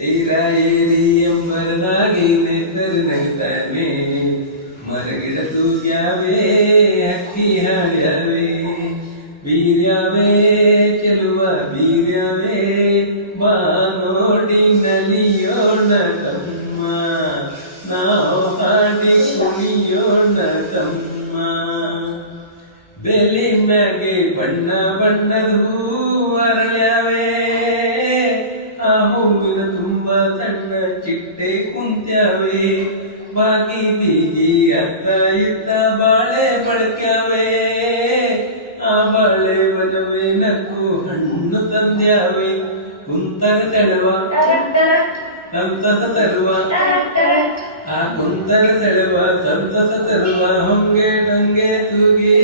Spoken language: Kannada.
तेरा ಏರಿ ಎಂಬರದಾಗಿ ನೆತ್ತರು ನೈತಾನೆ ಮರಗಿಡ ತೂಗ್ಯಾವೆ ಹಕ್ಕಿ ಹಾಡ್ಯಾವೆ ಬೀರ್ಯಾವೆ ಚೆಲುವ ಬೀರ್ಯಾವೆ ಬಾ ನೋಡಿ ನಲಿಯೋಣ ತಮ್ಮ ನಾವು ಹಾಡಿ ಕುಣಿಯೋಣ ತಮ್ಮ ಬೆಲಿನಾಗೆ ಬಣ್ಣ ಬಣ್ಣದ ಹೂ ಅರಳ್ಯಾವೆ ಆ ಹೂವಿನ ತುಂಬ ಸಣ್ಣ ಚಿಟ್ಟೆ ಕುಂತ್ಯಾವೆ ಬಾಗಿ ಬೀಗಿ ಅತ್ತ ಇತ್ತ ಬಾಳೆ ಬಳಕ್ಯಾವೆ ಆ ಬಾಳೆ ಬಲವೇ ನಕ್ಕು ಹಣ್ಣು ತಂದ್ಯಾವೆ ಕುಂತರ ತಳುವ ಸಂತಸ ತರುವ ಆ ಕುಂತರ ತಳುವ ಸಂತಸ ತರುವ ಹೊಂಗೆ ಟಂಗೆ ತೂಗಿ